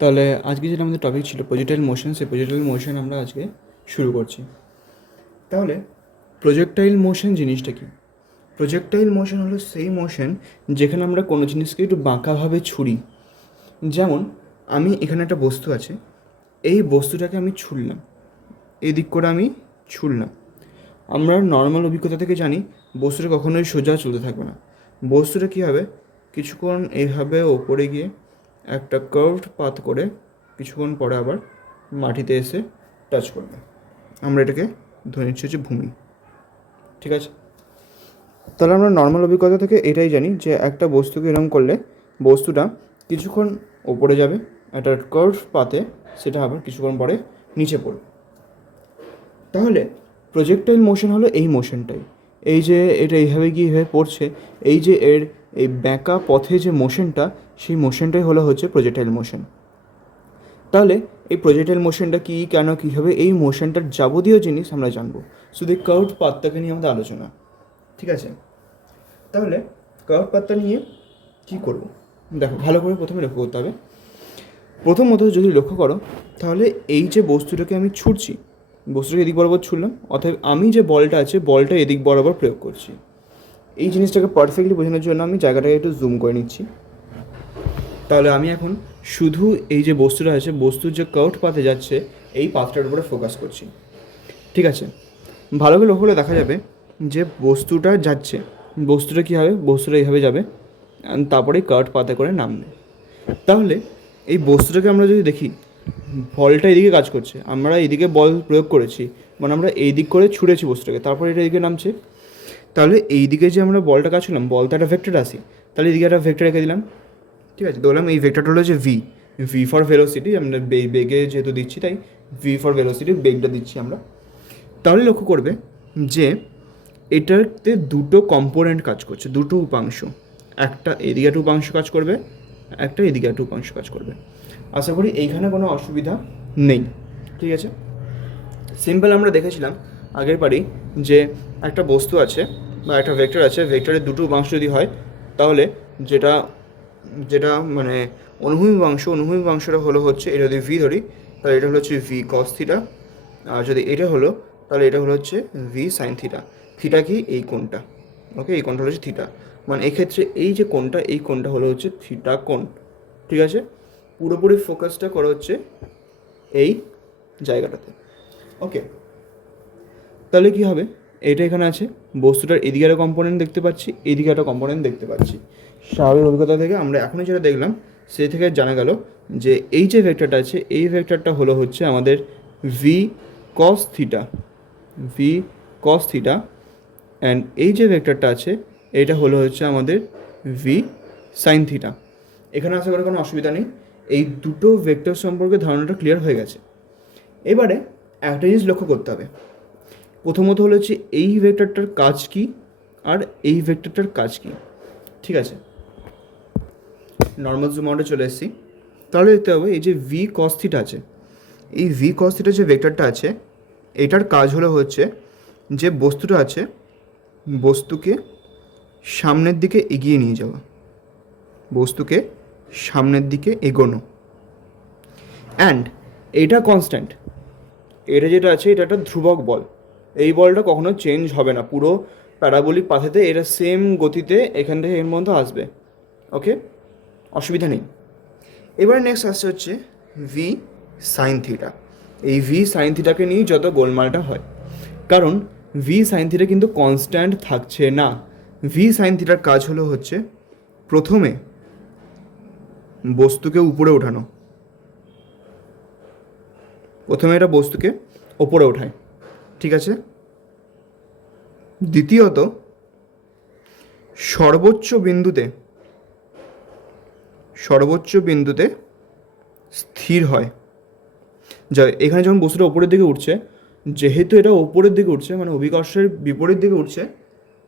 তাহলে আজকে যেটা আমাদের টপিক ছিল প্রজেক্টাইল মোশন, সেই প্রজেক্টাইল মোশন আমরা আজকে শুরু করছি। তাহলে প্রজেক্টাইল মোশন জিনিসটা কি? প্রজেক্টাইল মোশন হলো সেই মোশন যেখানে আমরা কোনো জিনিসকে একটু বাঁকাভাবে ছুঁড়ি। যেমন আমি এখানে একটা বস্তু আছে, এই বস্তুটাকে আমি ছুঁড়লাম, এই দিক করে আমি ছুঁড়লাম। আমরা নর্মাল অভিজ্ঞতা থেকে জানি বস্তুটা কখনোই সোজা চলতে থাকবে না। বস্তুটা কী হবে, কিছুক্ষণ এইভাবে ওপরে গিয়ে একটা কার্ভড পাথ করে কিছুক্ষণ পরে আবার মাটিতে এসে টাচ করবে। আমরা এটাকে ধরে নিচ্ছি হচ্ছে ভূমি। ঠিক আছে, তাহলে আমরা নর্মাল অভিজ্ঞতা থেকে এটাই জানি যে একটা বস্তুকে এরকম করলে বস্তুটা কিছুক্ষণ ওপরে যাবে একটা কার্ভ পাতে, সেটা আবার কিছুক্ষণ পরে নিচে পড়বে। তাহলে প্রজেক্টাইল মোশন হলো এই মোশনটাই, এই যে এটা এইভাবে গিয়ে এইভাবে পড়ছে, এই যে এর এই ব্যাঁকা পথে যে মোশনটা, সেই মোশনটাই হলো হচ্ছে প্রজেক্টাইল মোশন। তাহলে এই প্রজেক্টাইল মোশনটা কী, কেন, কীভাবে, এই মোশনটার যাবতীয় জিনিস আমরা জানবো শুধু এই কার্ভড পাথটাকে নিয়ে আমাদের আলোচনা। ঠিক আছে, তাহলে কার্ভড পাথটা নিয়ে কী করব দেখো, ভালো করে প্রথমে লক্ষ্য করতে হবে। প্রথমত যদি লক্ষ্য করো তাহলে এই যে বস্তুটাকে আমি ছুটছি, বস্তুটাকে এদিক বরাবর ছুটলাম, অতএব আমি যে বলটা আছে বলটা এদিক বরাবর প্রয়োগ করছি। এই জিনিসটাকে পারফেক্টলি বোঝানোর জন্য আমি জায়গাটাকে একটু জুম করে নিচ্ছি। তাহলে আমি এখন শুধু এই যে বস্তুটা আছে, বস্তুর যে কার্ভড পাথে যাচ্ছে এই পাথটার উপরে ফোকাস করছি। ঠিক আছে, ভালো করে লক্ষ্য করলে দেখা যাবে যে বস্তুটা যাচ্ছে, বস্তুটা কী হবে, বস্তুটা এইভাবে যাবে, তারপরে কার্ভড পাথে করে নামবে। তাহলে এই বস্তুটাকে আমরা যদি দেখি, বলটা এদিকে কাজ করছে, আমরা এইদিকে বল প্রয়োগ করেছি, মানে আমরা এই দিক করে ছুঁড়েছি বস্তুটাকে, তারপরে এটা এদিকে নামছে। তাহলে এই দিকে যে আমরা বলটা কাজ করলাম, বল তো একটা ভেক্টর আসি, তাহলে এদিকে একটা ভেক্টর রেখে দিলাম। ঠিক আছে, বললাম এই ভেক্টরটা হলো যে ভি, ভি ফর ভেলোসিটি, আমরা বেগে যেহেতু দিচ্ছি তাই ভি ফর ভেলোসিটি বেগটা দিচ্ছি আমরা। তাহলে লক্ষ্য করবে যে এটাতে দুটো কম্পোনেন্ট কাজ করছে, দুটো উপাংশ, একটা এদিকে একটা উপাংশ কাজ করবে, একটা এদিকে একটা উপাংশ কাজ করবে। আশা করি এইখানে কোনো অসুবিধা নেই। ঠিক আছে, সিম্পল আমরা দেখেছিলাম আগের বারই যে একটা বস্তু আছে বা একটা ভেক্টর আছে, ভেক্টরের দুটো উপাংশ যদি হয় তাহলে যেটা যেটা মানে অনুভূমি উপাংশটা হলো হচ্ছে, এটা যদি ভি ধরি তাহলে এটা হলো হচ্ছে ভি কস থিটা, আর যদি এটা হলো তাহলে এটা হলো হচ্ছে ভি সাইন থিটা। থিটা কি, এই কোণটা, ওকে, এই কোণটা হলো হচ্ছে থিটা, মানে এক্ষেত্রে এই যে কোণটা, এই কোণটা হলো হচ্ছে থিটা কোণ। ঠিক আছে, পুরোপুরি ফোকাসটা করা হচ্ছে এই জায়গাটাতে। ওকে, তাহলে কী হবে, এটা এখানে আছে, বস্তুটার এদিকে একটা কম্পোনেন্ট দেখতে পাচ্ছি, এদিকে একটা কম্পোনেন্ট দেখতে পাচ্ছি। স্বাভাবিক অভিজ্ঞতা থেকে আমরা এখনই যেটা দেখলাম সেই থেকে জানা গেল যে এই যে ভেক্টরটা আছে, এই ভেক্টরটা হলো হচ্ছে আমাদের V cos theta, V cos theta, and এই যে ভেক্টরটা আছে এটা হলো হচ্ছে আমাদের ভি সাইন থিটা। এখানে আশা করি কোনো অসুবিধা নেই, এই দুটো ভেক্টর সম্পর্কে ধারণাটা ক্লিয়ার হয়ে গেছে। এবারে একটা জিনিস লক্ষ্য করতে হবে, প্রথমত হলো হচ্ছে এই ভেক্টরটার কাজ কী আর এই ভেক্টরটার কাজ কী। ঠিক আছে, নর্মাল জুম আউটে চলে এসেছি। তাহলে দেখতে হবে এই যে ভি কস থিটা আছে, এই ভি কস থিটা যে ভেক্টরটা আছে এটার কাজ হলো হচ্ছে যে বস্তুটা আছে, বস্তুকে সামনের দিকে এগিয়ে নিয়ে যাওয়া, বস্তুকে সামনের দিকে এগোনো। অ্যান্ড এটা কনস্ট্যান্ট, এটা যেটা আছে এটা একটা ধ্রুবক বল, এই বলটা কখনো চেঞ্জ হবে না, পুরো প্যারাবোলিক পাথেতে এটা সেম গতিতে এখান থেকে এর মধ্যে আসবে। ওকে, অসুবিধা নেই। এবার নেক্সট আসছে হচ্ছে ভি সাইন থিটা। এই ভি সাইন থিটাকে নিয়েই যত গোলমালটা হয়, কারণ ভি সাইন থিটা কিন্তু কনস্ট্যান্ট থাকছে না। ভি সাইন থিটার কাজ হলো হচ্ছে প্রথমে বস্তুকে উপরে ওঠানো, প্রথমে এটা বস্তুকে ওপরে ওঠায়। ঠিক আছে, দ্বিতীয়ত সর্বোচ্চ বিন্দুতে স্থির হয়। যা এখানে যখন বস্তুটা ওপরের দিকে উঠছে, যেহেতু এটা ওপরের দিকে উঠছে মানে অভিকর্ষের বিপরীত দিকে উঠছে,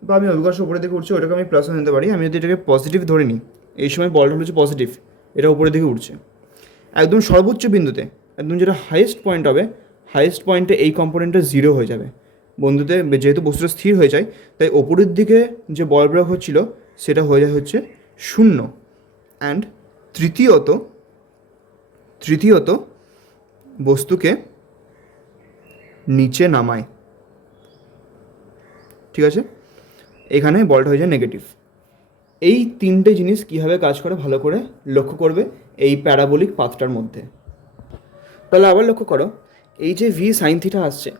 বা আমি অভিকর্ষ উপরের দিকে উঠছে ওটাকে আমি প্লাস নিতে পারি। আমি যদি এটাকে পজিটিভ ধরে নিই, এই সময় বলটা হচ্ছে পজিটিভ, এটা উপরের দিকে উঠছে, একদম সর্বোচ্চ বিন্দুতে, একদম যেটা হাইয়েস্ট পয়েন্ট হবে, হাইয়েস্ট পয়েন্টে এই কম্পোনেন্টটা জিরো হয়ে যাবে। বন্ধুতে যেহেতু বস্তুটা স্থির হয়ে যায় তাই ওপরের দিকে যে বল প্রয়োগ হচ্ছিল সেটা হয়ে যায় হচ্ছে শূন্য। অ্যান্ড তৃতীয়ত তৃতীয়ত বস্তুকে নিচে নামায়, ঠিক আছে, এখানে বলটা হয়ে যায় নেগেটিভ। এই তিনটে জিনিস কীভাবে কাজ করে ভালো করে লক্ষ্য করবে এই প্যারাবোলিক পাথটার মধ্যে। তাহলে আবার লক্ষ্য করো, এই যে ভি সাইন থিটা আসছে,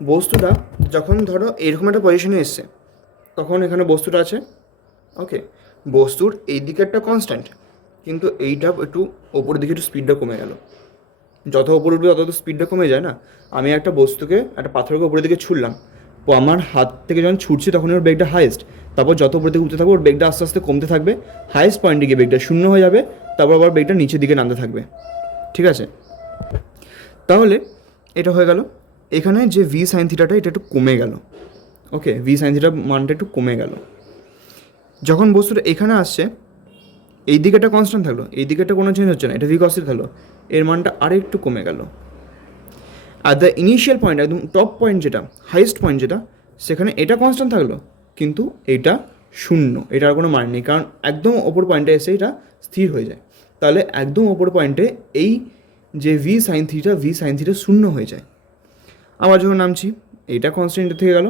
বস্তুটা যখন ধরো এরকম একটা পজিশনে এসছে, তখন এখানে বস্তুটা আছে, ওকে, বস্তুর এই দিকেরটা কনস্ট্যান্ট, কিন্তু এইটা একটু ওপরের দিকে একটু স্পিডটা কমে গেল। যত ওপর উঠবে তত তো স্পিডটা কমে যায় না। আমি একটা বস্তুকে, একটা পাথরকে উপরের দিকে ছুড়লাম, তো আমার হাত থেকে যখন ছুটছি তখন ওর বেগটা হাইয়েস্ট, তারপর যত উপরের দিকে উঠতে থাকবে ওর বেগটা আস্তে আস্তে কমতে থাকবে, হাইয়েস্ট পয়েন্টে গিয়ে বেগটা শূন্য হয়ে যাবে, তারপর আবার বেগটা নিচের দিকে নামতে থাকবে, ঠিক আছে। তাহলে এটা হয়ে গেল, এখানে যে ভি সাইন থিটাটা এটা একটু কমে গেল, ওকে, ভি সাইন থিটার মানটা একটু কমে গেল। যখন বস্তুটা এখানে আসছে, এই দিকেটা কনস্ট্যান্ট থাকলো, এই দিকেটা কোনো চেঞ্জ হচ্ছে না, এটা ভি কস থিটা থাকলো, এর মানটা আরেকটু কমে গেল। আর দ্য ইনিশিয়াল পয়েন্ট, একদম টপ পয়েন্ট যেটা, হাইয়েস্ট পয়েন্ট যেটা, সেখানে এটা কনস্ট্যান্ট থাকলো, কিন্তু এইটা শূন্য, এটার কোনো মান নেই, কারণ একদম ওপর পয়েন্টে এসে এটা স্থির হয়ে যায়। তাহলে একদম ওপর পয়েন্টে এই যে ভি সাইন থিটা শূন্য হয়ে যায়। আবার যখন নামছি, এইটা কনস্ট্যান্ট থেকে গেল,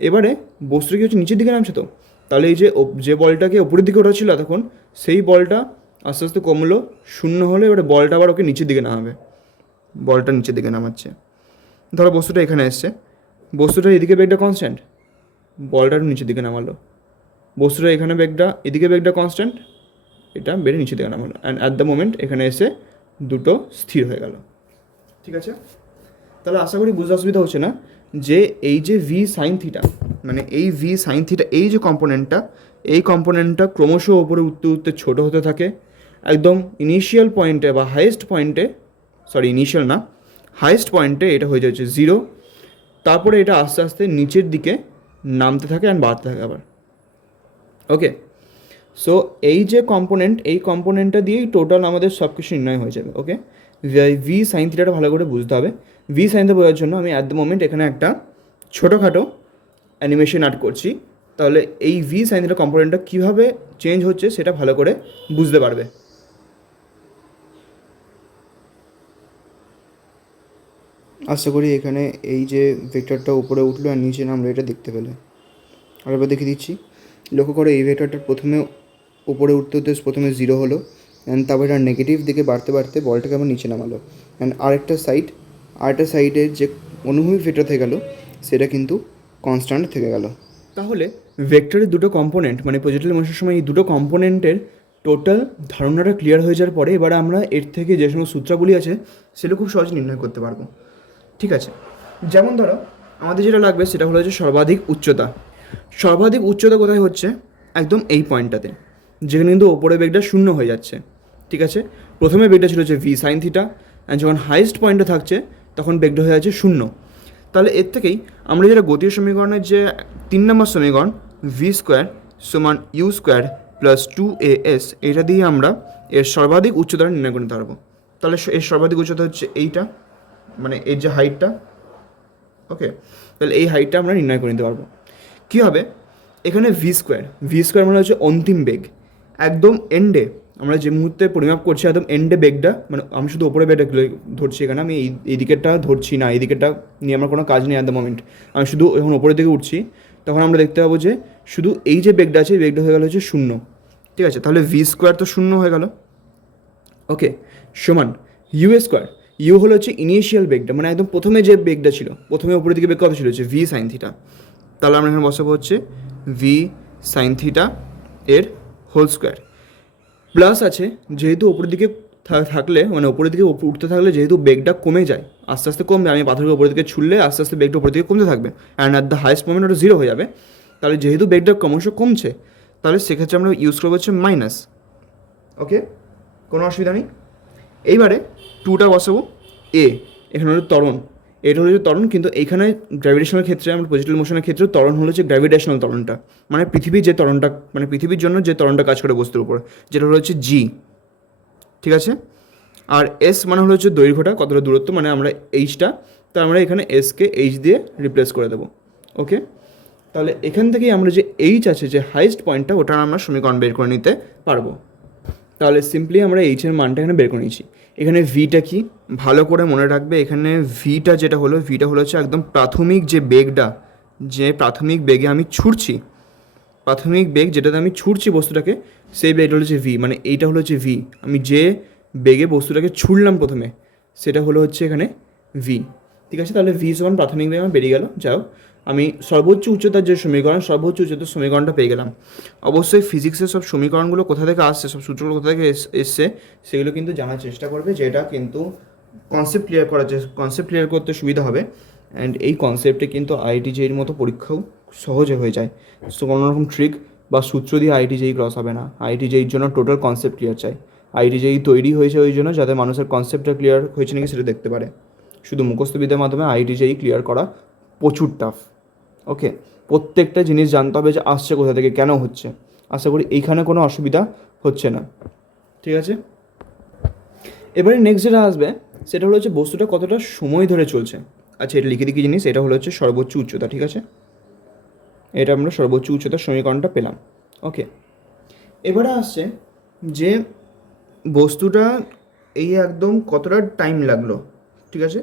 এবারে বস্তু কি হচ্ছে নিচের দিকে নামছে, তো তাহলে এই যে বলটাকে ওপরের দিকে ওঠা ছিল তখন, সেই বলটা আস্তে আস্তে কমলো, শূন্য হলে এবারে বলটা আবার ওকে নিচের দিকে নামাবে, বলটা নিচের দিকে নামাচ্ছে। ধরো বস্তুটা এখানে এসছে, বস্তুটা এদিকে বেগটা কনস্ট্যান্ট, বলটা নিচের দিকে নামালো, বস্তুটা এখানে বেগটা, এদিকে বেগটা কনস্ট্যান্ট, এটা বেড়ে নিচের দিকে নামালো, অ্যান্ড অ্যাট দ্য মোমেন্ট এখানে এসে দুটো স্থির হয়ে গেল, ঠিক আছে। তাহলে আশা করি বুঝতে অসুবিধা হচ্ছে না যে এই যে ভি সাইন থিটা, মানে এই ভি সাইন থিটা এই যে কম্পোনেন্টটা, এই কম্পোনেন্টটা ক্রমশ ওপরে উঠতে উঠতে ছোটো হতে থাকে, একদম ইনিশিয়াল পয়েন্টে বা হাইয়েস্ট পয়েন্টে, সরি ইনিশিয়াল না, হাইয়েস্ট পয়েন্টে এটা হয়ে যাচ্ছে 0, তারপরে এটা আস্তে আস্তে নিচের দিকে নামতে থাকে অ্যান্ড বাড়তে থাকে আবার, ওকে। সো এই যে কম্পোনেন্ট, এই কম্পোনেন্টটা দিয়েই টোটাল আমাদের সব কিছু নির্ণয় হয়ে যাবে, ওকে। ভি সাইন থিটাটা ভালো করে বুঝতে হবে। ভি সাইন থিটা বোঝার জন্য আমি অ্যাট দ্য মোমেন্ট এখানে একটা ছোটোখাটো অ্যানিমেশন আর্ট করছি, তাহলে এই ভি সাইন থিটা কম্পোনেন্টটা কীভাবে চেঞ্জ হচ্ছে সেটা ভালো করে বুঝতে পারবে। আশা করি এখানে এই যে ভেক্টরটা উপরে উঠলো আর নিচে নামলো এটা দেখতে পেলে। আর এবার দেখে দিচ্ছি, লক্ষ্য করে এই ভেক্টরটা প্রথমে উপরে উঠতে উঠতে প্রথমে 0 হলো, অ্যান্ড তারপরে এটা নেগেটিভ দিকে বাড়তে বাড়তে বলটাকে আবার নিচে নামালো, অ্যান্ড আরেকটা সাইডের যে অনুভূমি ভেক্টর থেকে গেলো সেটা কিন্তু কনস্ট্যান্ট থেকে গেল। তাহলে ভেক্টরের দুটো কম্পোনেন্ট, মানে প্রজেক্টাইল মোশনের সময় এই দুটো কম্পোনেন্টের টোটাল ধারণাটা ক্লিয়ার হয়ে যাওয়ার পরে এবার আমরা এর থেকে যে সমস্ত সূত্রগুলি আছে সেগুলো খুব সহজে নির্ণয় করতে পারবো, ঠিক আছে। যেমন ধরো আমাদের যেটা লাগবে সেটা হলো যে সর্বাধিক উচ্চতা। সর্বাধিক উচ্চতা কোথায় হচ্ছে, একদম এই পয়েন্টটাতে, যেখানে কিন্তু ওপরে বেগটা শূন্য হয়ে যাচ্ছে, ঠিক আছে। প্রথমে বেগটা ছিল হচ্ছে ভি সাইন থিটা, অ্যান্ড যখন হাইয়েস্ট পয়েন্টে থাকছে তখন বেগটা হয়ে যাচ্ছে শূন্য। তাহলে এর থেকেই আমরা যেটা গতীয় সমীকরণের যে 3 নম্বর সমীকরণ ভি স্কোয়ার সমান ইউ স্কোয়ার প্লাস 2as, এটা দিয়ে আমরা এর সর্বাধিক উচ্চতা নির্ণয় করে নিতে পারবো। তাহলে এর সর্বাধিক উচ্চতা হচ্ছে এইটা, মানে এর যে হাইটটা, ওকে, তাহলে এই হাইটটা আমরা নির্ণয় করে নিতে পারবো। কী হবে, এখানে ভি স্কোয়ার মানে হচ্ছে অন্তিম বেগ, একদম এন্ডে আমরা যে মুহূর্তে পরিমাপ করছি একদম এন্ডে বেগটা, মানে আমি শুধু ওপরে বেগটা ধরছি, এখানে আমি এই দিকেরটা ধরছি না, এই দিকেরটা নিয়ে আমার কোনো কাজ নেই অ্যাট দ্য মোমেন্ট, আমি শুধু যখন ওপরের দিকে উঠছি তখন আমরা দেখতে পাবো যে শুধু এই যে বেগটা আছে এই বেগটা হয়ে গেলো হচ্ছে শূন্য, ঠিক আছে। তাহলে ভি স্কোয়ার তো শূন্য হয়ে গেল, ওকে, সমান ইউ স্কোয়ার, ইউ হলো হচ্ছে ইনিশিয়াল বেগটা, মানে একদম প্রথমে যে বেগটা ছিল, প্রথমে উপরের দিকে বেগ কত ছিল হচ্ছে ভি সাইন থিটা, তাহলে আমরা এখানে বসাবো হচ্ছে ভি সাইন থিটা এর হোল স্কোয়ার, প্লাস আছে যেহেতু ওপরের দিকে থাকলে, মানে ওপরের দিকে উঠতে থাকলে যেহেতু বেগটা কমে যায়, আস্তে আস্তে কমবে, আমি পাথরকে ওপরের দিকে ছুড়লে আস্তে আস্তে বেগটা ওপরের দিকে কমতে থাকবে, and at the highest moment ওটা 0 হয়ে যাবে। তাহলে যেহেতু বেগটা ক্রমশ কমছে, তাহলে সেক্ষেত্রে আমরা ইউজ করবো হচ্ছে মাইনাস, ওকে, কোনো অসুবিধা নেই। এইবারে 2টা বসাবো, এখানে হলো ত্বরণ, এটা হলো যে ত্বরণ, কিন্তু এইখানে গ্র্যাভিটেশনাল ক্ষেত্রে আমরা প্রজেক্টাইল মোশনের ক্ষেত্রে ত্বরণ হলো যে গ্র্যাভিটেশনাল ত্বরণটা, মানে পৃথিবীর যে ত্বরণটা, মানে পৃথিবীর জন্য যে ত্বরণটা কাজ করে বস্তুর উপর, যেটা হলো হচ্ছে জি, ঠিক আছে। আর এস মানে হলো হচ্ছে দৈর্ঘ্যটা, কতটা দূরত্ব, মানে আমরা এইচটা, তো আমরা এখানে এসকে এইচ দিয়ে রিপ্লেস করে দেবো, ওকে। তাহলে এখান থেকেই আমরা যে এইচ আছে, যে হাইয়েস্ট পয়েন্টটা, ওটা আমরা সমীকরণ বের করে নিতে পারবো। তাহলে সিম্পলি আমরা এইচের মানটা এখানে বের করে নিচ্ছি। এখানে ভিটা কি ভালো করে মনে রাখবে, এখানে ভিটা যেটা হলো ভিটা হলো হচ্ছে একদম প্রাথমিক যে বেগটা, যে প্রাথমিক বেগে আমি ছুটছি, প্রাথমিক বেগ যেটাতে আমি ছুটছি বস্তুটাকে, সেই বেগটা হচ্ছে ভি, মানে এইটা হলো হচ্ছে ভি, আমি যে বেগে বস্তুটাকে ছুড়লাম প্রথমে সেটা হলো হচ্ছে এখানে ভি। ঠিক আছে, তাহলে ভি সমান প্রাথমিক বেগ আমার বেরিয়ে গেল। যাও, আমি সর্বোচ্চ উচ্চতার যে সমীকরণ, সর্বোচ্চ উচ্চতার সমীকরণটা পেয়ে গেলাম। অবশ্যই ফিজিক্সের সব সমীকরণগুলো কোথা থেকে আসছে, সব সূত্রগুলো কোথা থেকে এসছে সেগুলো কিন্তু জানার চেষ্টা করবে, যেটা কিন্তু কনসেপ্ট ক্লিয়ার করতে সুবিধা হবে। অ্যান্ড এই কনসেপ্টে কিন্তু আইআইটি-জেইর মতো পরীক্ষাও সহজে হয়ে যায়। সো কোনো রকম ট্রিক বা সূত্র দিয়ে আইআইটি-জেই ক্রস হবে না। আইআইটি-জেইর জন্য টোটাল কনসেপ্ট ক্লিয়ার চাই। আইআইটি-জেই তৈরি হয়েছে ওই জন্য যাতে মানুষের কনসেপ্টটা ক্লিয়ার হয়েছে নাকি সেটা দেখতে পারে। শুধু মুখস্থবিদ্যার মাধ্যমে আইআইটি-জেই ক্লিয়ার করা প্রচুর টাফ। ওকে, প্রত্যেকটা জিনিস জানতে হবে যে আসছে কোথা থেকে, কেন হচ্ছে। আশা করি এইখানে কোনো অসুবিধা হচ্ছে না। ঠিক আছে, এবারে নেক্সট যেটা আসবে সেটা হলো হচ্ছে বস্তুটা কতটা সময় ধরে চলছে। আচ্ছা, এটা লিখে দিই কি জিনিস, এটা হলো হচ্ছে সর্বোচ্চ উচ্চতা। ঠিক আছে, এটা আমরা সর্বোচ্চ উচ্চতার সমীকরণটা পেলাম। ওকে, এবারে আসছে যে বস্তুটা এই একদম কতটা টাইম লাগলো। ঠিক আছে,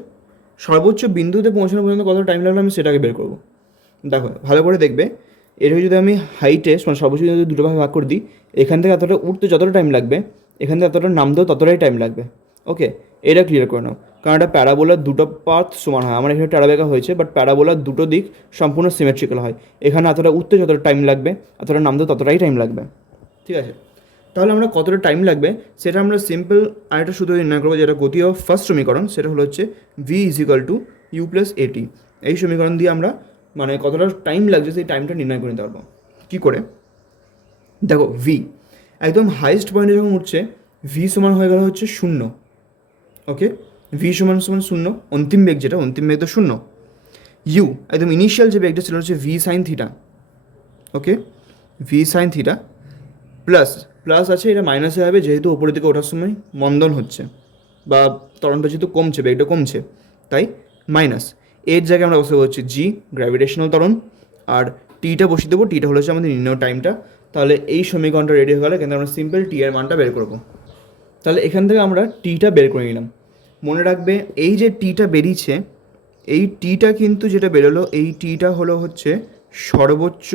সর্বোচ্চ বিন্দুতে পৌঁছানো পর্যন্ত কতটা টাইম লাগলো আমি সেটাকে বের করবো। দেখো ভালো করে দেখবে, এটাকে যদি আমি হাইটে মানে সর্বোচ্চ যদি দুটো ভাগে ভাগ করে দিই, এখান থেকে এতটা উঠতে যতটা টাইম লাগবে, এখান থেকে এতটা নামতেও ততটাই টাইম লাগবে। ওকে, এটা ক্লিয়ার করে নাও, কারণ এটা প্যারাবোলার দুটো পাথ সমান হয়। আমার এখানে টেরাবেকা হয়েছে, বাট প্যারাবোলার দুটো দিক সম্পূর্ণ সিমেট্রিক্যাল হয়। এখানে এতটা উঠতে যতটা টাইম লাগবে, এতটা নামতেও ততটাই টাইম লাগবে। ঠিক আছে, তাহলে আমরা কতটা টাইম লাগবে সেটা আমরা সিম্পল আরেকটা সূত্র নির্ণয় করবো, যেটা গতীয় ফার্স্ট সমীকরণ, সেটা হলো হচ্ছে V is equal to U plus at. এই সমীকরণ দিয়ে আমরা মানে কতটা টাইম লাগছে সেই টাইমটা নির্ণয় করে নিতে পারবো। কী করে? দেখো, ভি একদম হাইয়েস্ট পয়েন্টে যখন উঠছে, ভি সমান হয়ে গেল হচ্ছে 0। ওকে, ভি সমান সমান 0, অন্তিম বেগ যেটা, অন্তিম বেগ তো 0। ইউ একদম ইনিশিয়াল যে বেগটা ছিল হচ্ছে v sine theta. Okay, v sine theta plus plus আছে, এটা মাইনাসে হবে যেহেতু ওপরের দিকে ওঠার সময় মন্দন হচ্ছে বা ত্বরণটা যেহেতু কমছে, বেগটা কমছে, তাই মাইনাস। এর জায়গায় আমরা বসে হচ্ছে জি, গ্র্যাভিটেশনাল ত্বরণ, আর টিটা বসিয়ে দেবো। টিটা হলো হচ্ছে আমাদের নির্ণয় টাইমটা। তাহলে এই সমীকরণটা রেডি হয়ে গেলে কিন্তু আমরা সিম্পল টি এর মানটা বের করবো। তাহলে এখান থেকে আমরা টিটা বের করে নিলাম। মনে রাখবে, এই যে টিটা বেরিয়েছে, এই টিটা কিন্তু যেটা বেরোলো, এই টিটা হলো হচ্ছে সর্বোচ্চ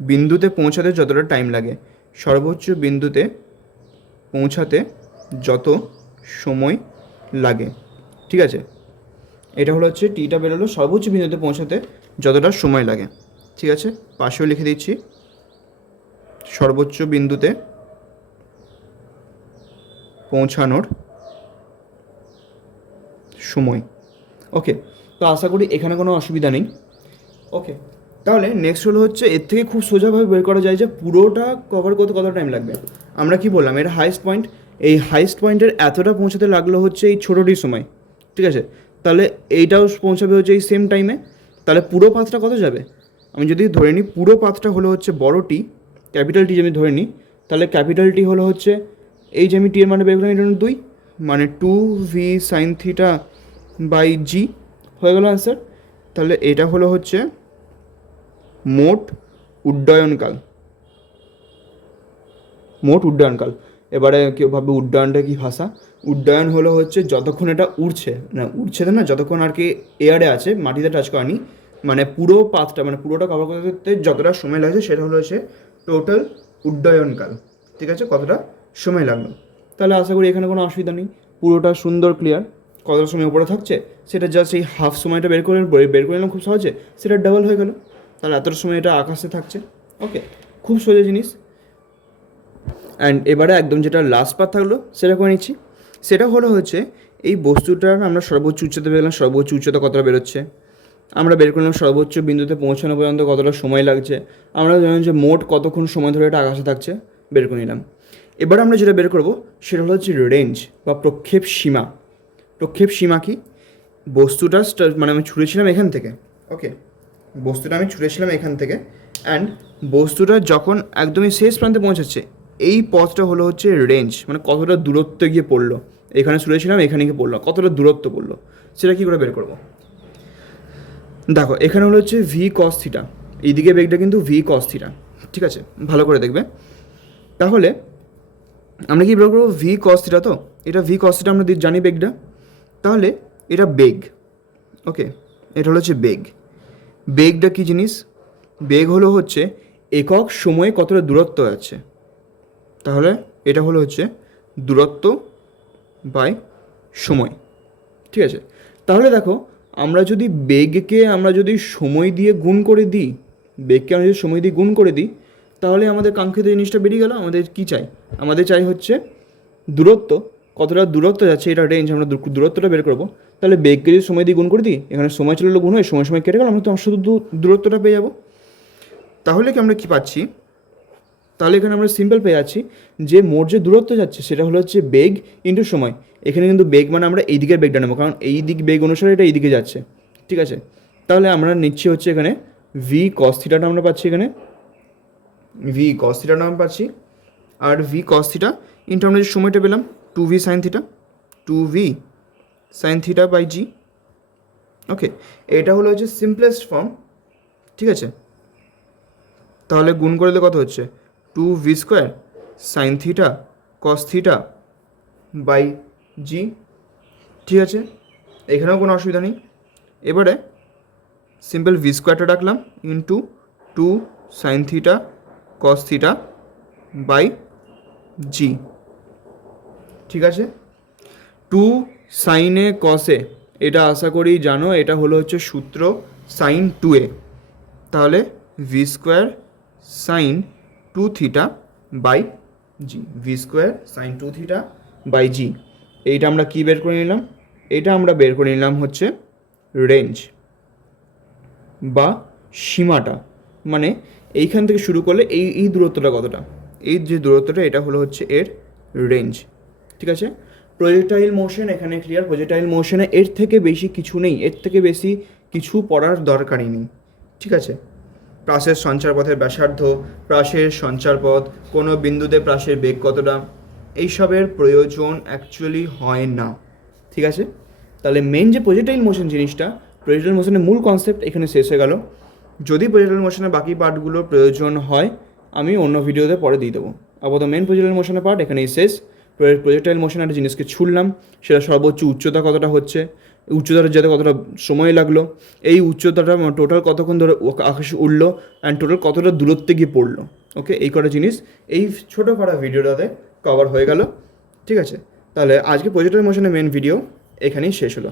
বিন্দুতে পৌঁছাতে যতটা টাইম লাগে, সর্বোচ্চ বিন্দুতে পৌঁছাতে যত সময় লাগে। ঠিক আছে, এটা হলো হচ্ছে টিটা বেরোলো সর্বোচ্চ বিন্দুতে পৌঁছাতে যতটা সময় লাগে। ঠিক আছে, পাশেও লিখে দিচ্ছি সর্বোচ্চ বিন্দুতে পৌঁছানোর সময়। ওকে, তো আশা করি এখানে কোনো অসুবিধা নেই। ওকে, তাহলে নেক্সট হলো হচ্ছে এর থেকে খুব সোজাভাবে বের করা যায় যে পুরোটা কভার করতে কত টাইম লাগবে। আমরা কি বললাম, এটা হাইস্ট পয়েন্ট, এই হাইস্ট পয়েন্টের এতটা পৌঁছাতে লাগলো হচ্ছে এই ছোটোটির সময়। ঠিক আছে, তাহলে এইটাও পৌঁছাবে হচ্ছে এই সেম টাইমে। তাহলে পুরো পাথটা কত যাবে? আমি যদি ধরে নিই পুরো পাথটা হলো হচ্ছে বড় টি, ক্যাপিটাল টি যদি ধরে নিই, তাহলে ক্যাপিটাল টি হলো হচ্ছে এই যে আমি টি এর মানে বের করলাম, এটা 2, মানে 2v সাইন থিটা বাই জি হয়ে গেল অ্যান্সার। তাহলে এটা হলো হচ্ছে মোট উড্ডয়নকাল। মোট উড্ডয়নকাল। এবারে কেউ ভাববে উড্ডয়নটা কি ভাষা? উড্ডয়ন হলো হচ্ছে যতক্ষণ এটা উড়ছে, না উড়ছে না, যতক্ষণ আর কি এয়ারে আছে, মাটিতে টাচ করেনি, মানে পুরো পাথটা মানে পুরোটা কভার করতে যতটা সময় লাগছে সেটা হলো হচ্ছে টোটাল উড্ডয়নকাল। ঠিক আছে, কতটা সময় লাগলো। তাহলে আশা করি এখানে কোনো অসুবিধা নেই, পুরোটা সুন্দর ক্লিয়ার। কতটা সময় উপরে থাকছে সেটা জাস্ট এই হাফ সময়টা বের করে নিলাম খুব সহজে, সেটা ডাবল হয়ে গেল। তাহলে এতটা সময় এটা আকাশে থাকছে। ওকে, খুব সোজা জিনিস। অ্যান্ড এবারে একদম যেটা লাস্ট পার্ট থাকলো সেটা করে নিচ্ছি। সেটা হলো হচ্ছে এই বস্তুটার আমরা সর্বোচ্চ উচ্চতা পেলাম, সর্বোচ্চ উচ্চতা কতটা বেরোচ্ছে আমরা বের করলাম, সর্বোচ্চ বিন্দুতে পৌঁছানো পর্যন্ত কতটা সময় লাগছে, আমরা জানলাম যে মোট কতক্ষণ সময় ধরে এটা আকাশে থাকছে, বের করে নিলাম। এবার আমরা যেটা বের করবো সেটা হলো হচ্ছে রেঞ্জ বা প্রক্ষেপ সীমা। প্রক্ষেপ সীমা কি? বস্তুটা মানে আমি ছুঁড়েছিলাম এখান থেকে। ওকে, বস্তুটা আমি ছুঁড়েছিলাম এখান থেকে, অ্যান্ড বস্তুটা যখন একদমই শেষ প্রান্তে পৌঁছাচ্ছে, এই পথটা হলো হচ্ছে রেঞ্জ, মানে কতটা দূরত্ব গিয়ে পড়লো। এখানে ছুঁড়েছিলাম, এখানে গিয়ে পড়লো, কতটা দূরত্ব পড়লো সেটা কী করে বের করবো? দেখো, এখানে হলো হচ্ছে ভি কস থিটা, এইদিকে বেগটা কিন্তু ভি কস থিটা। ঠিক আছে, ভালো করে দেখবে। তাহলে আমরা কি বের করবো? V cos theta. তো এটা ভি কস থিটা আমরা জানি বেগটা, তাহলে এটা বেগ। ওকে, এটা হলো হচ্ছে বেগ। বেগটা কী জিনিস? বেগ হলো হচ্ছে একক সময়ে কতটা দূরত্ব আছে, তাহলে এটা হলো হচ্ছে দূরত্ব বাই সময়। ঠিক আছে, তাহলে দেখো আমরা যদি বেগকে আমরা যদি সময় দিয়ে গুণ করে দিই, বেগকে আমরা যদি সময় দিয়ে গুণ করে দিই, তাহলে আমাদের কাঙ্ক্ষিত জিনিসটা বেরিয়ে গেল। আমাদের কী চাই? আমাদের চাই হচ্ছে দূরত্ব, কতটা দূরত্ব যাচ্ছে, এটা রেঞ্জ, আমরা দূরত্বটা বের করবো। তাহলে বেগকে যদি সময় দিয়ে গুণ করে দিই, এখানে সময় চলে গুণ হয়, সময় কেটে গেল, আমরা তো শুধু দূরত্বটা পেয়ে যাবো। তাহলে কি আমরা কী পাচ্ছি? তাহলে এখানে আমরা সিম্পল পেয়ে যাচ্ছি যে মোট যে দূরত্ব যাচ্ছে সেটা হলো হচ্ছে বেগ ইন্টু সময়। এখানে কিন্তু বেগ মানে আমরা এই দিকের বেগটা নেবো, কারণ এই দিক বেগ অনুসারে এটা এই দিকে যাচ্ছে। ঠিক আছে, তাহলে আমরা নিচ্ছি হচ্ছে এখানে ভি কস থিটাটা আমরা পাচ্ছি, এখানে ভি কস থিটাটা আমরা পাচ্ছি, আর ভি কস থিটা ইন্টু আমরা যে সময়টা পেলাম 2v sine theta, 2v sine theta by g. Okay, এটা হলো হচ্ছে সিম্পলেস্ট ফর্ম। ঠিক আছে, তাহলে গুণ করলে কত হচ্ছে 2v square sine theta cos theta by g. ঠিক আছে, এখানেও কোনো অসুবিধা নেই। এবারে সিম্পল ভি স্কোয়ারটা রাখলাম into 2 sine theta cos theta by g. ঠিক আছে, 2 সাইনে কসে, এটা আশা করি জানো, এটা হলো হচ্ছে সূত্র সাইন 2a। তাহলে v square sine 2 theta by g, v square sine 2 theta by g. এইটা আমরা কী বের করে নিলাম? এটা আমরা বের করে নিলাম হচ্ছে রেঞ্জ বা সীমাটা, মানে এইখান থেকে শুরু করলে এই দূরত্বটা কতটা, এই যে দূরত্বটা এটা হলো হচ্ছে এর রেঞ্জ। ঠিক আছে, প্রজেক্টাইল মোশন এখানে ক্লিয়ার। প্রজেক্টাইল মোশনে এর থেকে বেশি কিছু নেই, এর থেকে বেশি কিছু পড়ার দরকারই নেই। ঠিক আছে, প্রাসের সঞ্চারপথের ব্যাসার্ধ, প্রাসের সঞ্চারপথ, কোনো বিন্দুতে প্রাসের বেগ কতটা, এইসবের প্রয়োজন অ্যাকচুয়ালি হয় না। ঠিক আছে, তাহলে মেন যে প্রজেক্টাইল মোশন জিনিসটা, প্রজেক্টাইল মোশনের মূল কনসেপ্ট এখানে শেষ হয়ে গেল। যদি প্রজেক্টাইল মোশনের বাকি পার্টগুলোর প্রয়োজন হয় আমি অন্য ভিডিওতে পরে দিয়ে দেবো। আপাতত মেন প্রজেক্টাইল মোশনের পার্ট এখানেই শেষ। প্রজেক্টাইল মোশন একটা জিনিসকে ছুড়লাম, সেটা সর্বোচ্চ উচ্চতা কতটা হচ্ছে, উচ্চতাটা যেতে কতটা সময় লাগলো, এই উচ্চতাটা টোটাল কতক্ষণ ধরে আকাশে উঠলো, অ্যান্ড টোটাল কতটা দূরত্বে গিয়ে পড়লো। ওকে, এই কটা জিনিস এই ছোটো কটা ভিডিওটাতে কভার হয়ে গেল। ঠিক আছে, তাহলে আজকে প্রজেক্টাইল মোশনের মেন ভিডিও এখানেই শেষ হলো।